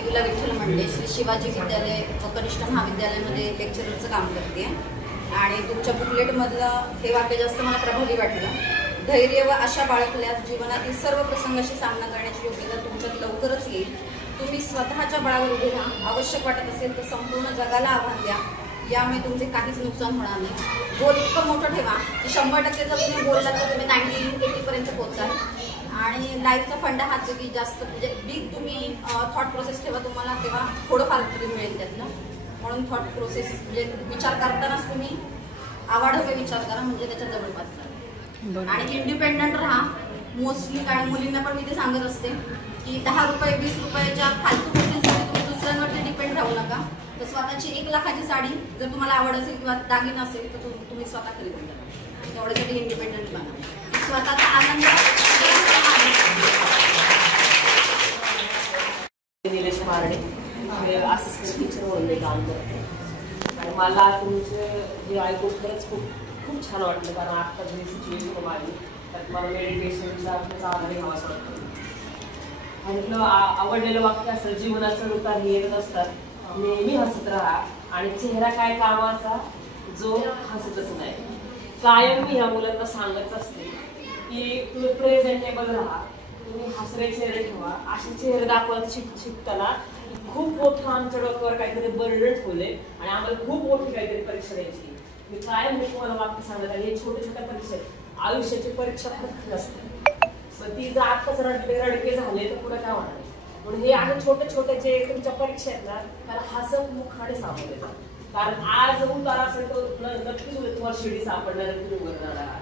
Vidula Vitthal Monday Shri Shivaji Vidyalaya व कनिष्ठ महाविद्यालयामध्ये लेक्चररचं काम करते आणि तुमच्या बुकलेटमधलं हे वाक्य जास्त मला प्रभावी वाटलं. धैर्य व आशा बाळगल्यास जीवनातील सर्व प्रसंगाशी सामना करण्याची योग्यता तुमच्यात लवकरच येईल. तुम्ही स्वतःच्या बळावर उभे राहा. आवश्यक वाटत असेल तर संपूर्ण जगाला आव्हान द्या. यामुळे तुमचे काहीच नुकसान होणार नाही. गोल इतकं मोठं ठेवा की 100% जर तुम्ही बोललात तर तुम्ही 90-80 पर्यंत पोहोचाल. आणि लाईफचा फंडा हाच आहे की जास्त म्हणजे बिग तुम्ही थॉट प्रोसेस ठेवा. तुम्हाला तेव्हा थोडंफार तरी मिळेल त्यातलं. म्हणून थॉट प्रोसेस म्हणजे विचार करतानाच तुम्ही आवाढव्य विचार करा म्हणजे त्याच्या जवळपास करा. आणि इंडिपेंडंट राहा. मोस्टली कारण मुलींना पण मी ते सांगत असते की 10 रुपये 20 रुपयाच्या फालतू गोष्टींसाठी तुम्ही दुसऱ्यांवरती डिपेंड राहू नका. तर स्वतःची 1 लाखाची साडी जर तुम्हाला आवड असेल किंवा दागिना असेल तर तुम्ही स्वतः खरेदी करा. तेवढ्यासाठी इंडिपेंडंट बना. स्वतःचा आनंद. निलेश मारणे असिस्टंट टीचर म्हणून काम करते आणि मला तुमचं हे ऐकून खरंच खूप छान वाटलं. कारण आत्ता जी सिच्युएशन आली त्यात मला मेडिटेशनचा खूप आधार घ्यावा असं वाटतं. आणि आवडलेलं वाक्य असं जीवनाचं उतार हे येत असतात. नेहमी हसत राहा आणि चेहरा काय कामाचा जो हसतच नाही. कायम मी ह्या मुलांना सांगत असते की तुम्ही प्रेझेंटेबल राहा. तुम्ही हसरे चेहरे ठेवा. असे चेहरे दाखवत शिकताना खूप मोठं आमच्या डोक्यावर काहीतरी बर्डन ठेवले आणि आम्हाला खूप मोठी काहीतरी परीक्षा द्यायची. मी कायम हे तुम्हाला वाक्य सांगत आणि हे छोट्या छोट्या परीक्षा आयुष्याची परीक्षा खूप नसते. मग ती जर आत्ताच रडके झाले तर पुढे काय होणार. म्हणून हे आहे छोटे छोटे जे तुमच्या परीक्षा आहेत ना त्याला हसत मुखाने सामोरे जा. कारण आज उतार असेल तर नक्कीच तुम्हाला शिडी सापडणार तुम्ही उभारणार आहात.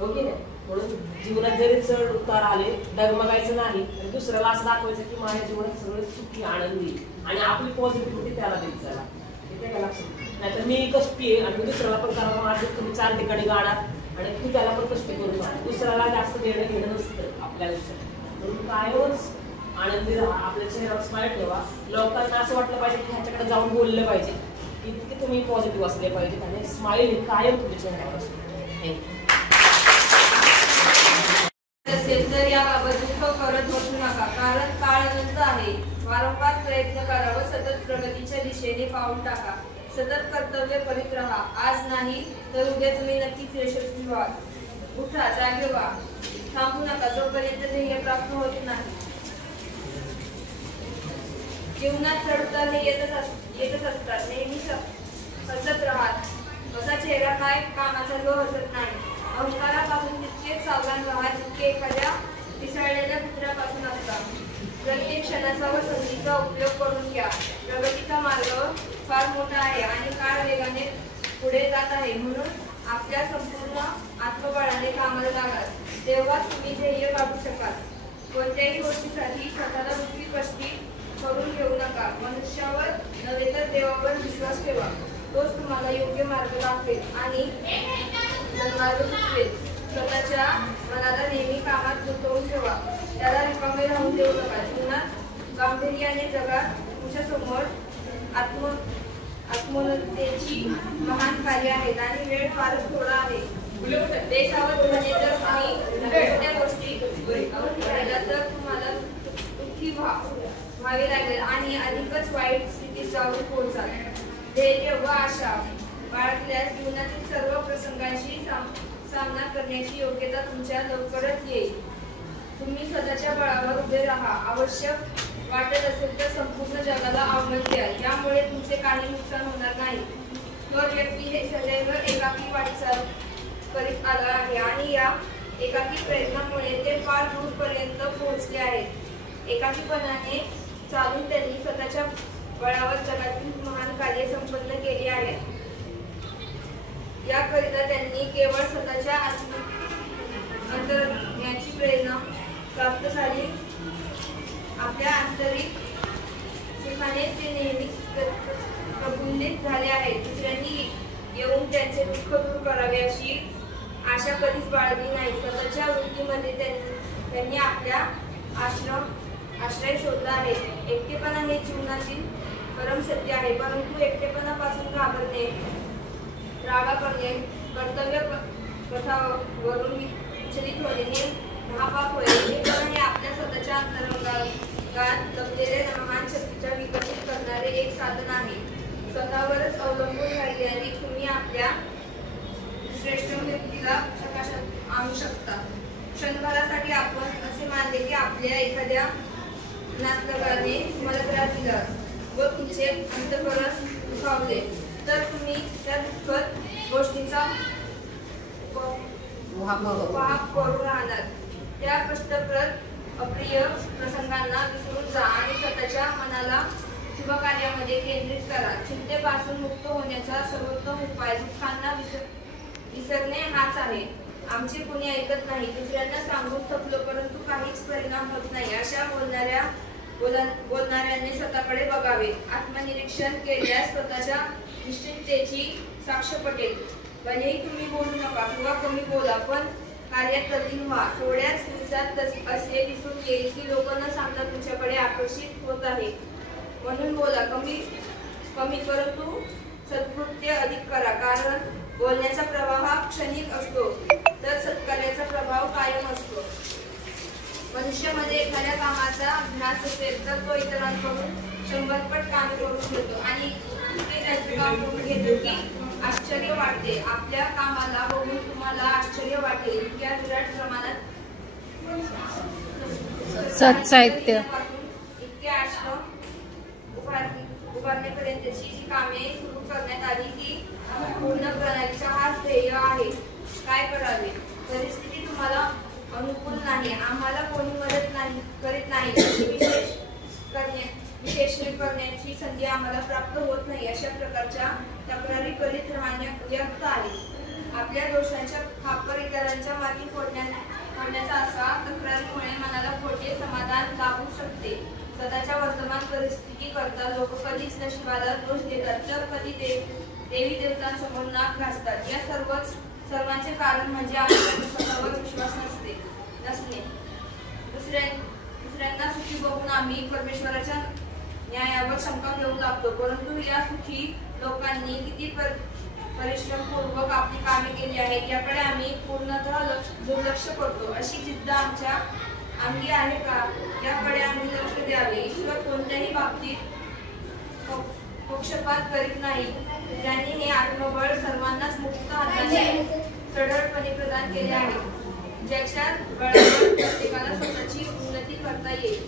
हो की नाही. म्हणून जीवनात जरी चढ उतार आले डगमगायचं नाही आणि दुसऱ्याला असं दाखवायचं की माझ्या जीवनात सगळं सुखी आनंदी आणि आपली पॉझिटिव्हिटी त्याला देत जाणार. येते का लक्षात. नाहीतर मी कष्टी आहे आणि मी दुसऱ्याला पण करा माझे तुम्ही 4 ठिकाणी गाणार आणि तू त्याला पण कष्ट करून दुसऱ्याला जास्त देणं घेणं नसतं आपल्या आयुष्यात. म्हणून कायमच आनंदी राहा. आपल्या चेहऱ्यावर स्माईल ठेवा. लोकांना असं वाटलं पाहिजे की ह्याच्याकडे जाऊन बोललं पाहिजे. इतके तुम्ही पॉझिटिव्ह असले पाहिजे आणि स्माईल कायम तुमच्या चेहऱ्यावर असतो. असेल तर याबाबत दुःख करत बसू नका. कारण काळ अनंत आहे. वारंवार प्रयत्न करा व सतत प्रगतीच्या दिशेने पाऊल टाका. सतत कर्तव्य करीत राहा. आज नाही तर उद्या तुम्ही नक्कीच यशस्वी व्हाल. उठा, जागे व्हा. थांबू नका जोपर्यंत ध्येय प्राप्त होत नाही. जीवनात चढउतार हे येतच असतात. नेहमी हसत राहा. असा चेहरा काय कामाचा जो हसत नाही. अहंकारापासून तितकेच सावधान राहा जितके एखाद्या पिसाळलेल्या कुत्र्यापासून असतात. प्रत्येक क्षणाचा व संधीचा उपयोग करून घ्या. प्रगतीचा मार्ग फार मोठा आहे आणि काळ वेगाने पुढे जात आहे. म्हणून आपल्या संपूर्ण आत्मबळाने कामाला लागा. तेव्हाच तुम्ही ध्येय गाठू शकाल. कोणत्याही गोष्टीसाठी स्वतःला दुःखी कष्टी करून घेऊ नका. मनुष्यावर नव्हे तर देवावर विश्वास ठेवा. तोच तुम्हाला योग्य मार्ग दाखवेल आणि सन्मार्ग सुचवेल. स्वतःच्या मनाला नेहमी कामात गुंतवून ठेवा. त्याला रिकामे राहून देऊ नका. जीवनात गांभीर्याने जगा. तुमच्या समोर आत्मोन्नतीची महान कार्य आहेत आणि वेळ फारच थोडा आहे. बेसावधपणे जर तुम्ही छोट्या गोष्टी राहिला तर तुम्हाला दुःखी व्हावे लागेल आणि अधिकच वाईट स्थितीत जाऊन पोहोचाल. धैर्य व आशा बाळगल्यास जीवनातील सर्व प्रसंगांशी सामना करण्याची योग्यता तुमच्या लवकरच येईल. तुम्ही स्वतःच्या बळावर उभे राहा. आवश्यक वाटत असेल तर संपूर्ण जगाला आव्हान द्या. यामुळे तुमचे काही नुकसान होणार नाही. तर व्यक्ती हे सदैव एकाकी वाटचाल करीत आला आहे आणि या एकाकी प्रयत्नामुळे ते फार दूरपर्यंत पोहोचले आहेत. एकाकीपणाने चालून त्यांनी स्वतःच्या बळावर जगातील महान कार्य संपन्न केली आहेत. याकरिता त्यांनी केवळ स्वतःच्या अंतर्ज्ञानाची प्रेरणा प्राप्त झाली. आपल्या आंतरिक सुखाने ते नेहमीच प्रफुल्लित झाले आहेत. दुसऱ्यांनी येऊन त्यांचे दुःख दूर करावे अशी आशा कधीच बाळगली नाही. स्वतःच्या वृत्तीमध्ये त्यांनी आपल्या आश्रय शोधला आहे. एकटेपणा हे जीवनातील परम सत्य आहे. परंतु एकटेपणापासून घाबरणे, रागा करणे, कर्तव्य पथावरून विचलित होणे महापाप होय. हे आपल्या स्वतःच्या अंतरंगात लपलेले महान शक्तीच्या नाही. स्वतःवरच अवलंबून राहिल्याने तुम्ही आपल्या श्रेष्ठ व्यक्तीला प्रकाशात आणू शकता. क्षणभरासाठी आपण असे मानले की आपल्या एखाद्या नातलगाने तुम्हाला त्रास दिला व तुमचे अंतःकरण दुखावले तर तुम्ही त्या दुःखद गोष्टीचा वाहक करून राहणार. त्या कष्टप्रद अप्रिय प्रसंगांना विसरून जा आणि स्वतःच्या मनाला शुभ कार्यामध्ये केंद्रित करा. चिंतेपासून मुक्त होण्याचा सर्वोत्तम उपाय दुःखांना विसरणे हाच आहे. आमचे कोणी ऐकत नाही, दुसऱ्यांना सांगून थकलो परंतु काहीच परिणाम होत नाही अशा बोलणाऱ्यांनी स्वतःकडे बघावे. आत्मनिरीक्षण केल्यास स्वतःच्या निश्चिततेची साक्ष पटेल. भलेही तुम्ही बोलू नका किंवा कमी बोला, पण कार्यात तल्लीन व्हा. थोड्याच दिवसात असे दिसून येईल की लोक न सांगता तुमच्याकडे आकर्षित होत आहे. म्हणून बोला कमी परंतु सत्कृत्य अधिक करा. कारण बोलण्याचा प्रभाव हा क्षणिक असतो तर सत्कार्याचा प्रभाव कायम असतो. मनुष्यामध्ये एखाद्या कामाचा ध्यास असेल तर तो इतरांकडून 100 पट कामे करून घेतो आणि इतके जास्त काम करून घेतो की आश्चर्य वाटते. आपल्या कामाला बघून तुम्हाला आश्चर्य वाटेल इतक्या विराट प्रमाणात सत्साहित्य इतके आश्रम उभारण्यापर्यंतची जी कामे सुरू करण्यात आली ती पूर्ण प्रणालीचा हाच ध्येय आहे. काय करावे? परिस्थिती तुम्हाला अनुकूल नाही, आम्हाला कोणी मदत करीत नाही, विशेष करण्याची संधी आम्हाला प्राप्त होत नाही अशा प्रकारच्या तक्रारी करीत राहणे व्यर्थ आहे. आपल्या दोषांच्या खापर इतरांच्या माती फोडण्याचा असा तक्रारीमुळे मनाला खोटे समाधान लाभू शकते. स्वतःच्या वर्तमान परिस्थिती करता लोक कधीच नशिबाला दोष देतात तर कधी देवी देवतांसमोर नाक घासतात. या सर्वांचे कारण म्हणजे आपल्याला स्वतःवर विश्वास नसणे. दुसऱ्यांना सुखी बघून आम्ही परमेश्वराच्या न्यायावर शंका घेऊ लागतो. परंतु या सुखी लोकांनी किती परिश्रमपूर्वक आपली कामे केली आहेत याकडे आम्ही पूर्णतः दुर्लक्ष करतो. अशी जिद्द आमच्या अंगी आहे का? याकडे आम्ही लक्ष द्यावे. ईश्वर कोणत्याही बाबतीत पक्षपात करीत नाही. त्यांनी हे आत्मबळ सर्वांनाच मुक्त हाताने सरळपणे प्रदान केले आहे, ज्याच्या बळावर प्रत्येकाला स्वतःची उन्नती करता येईल.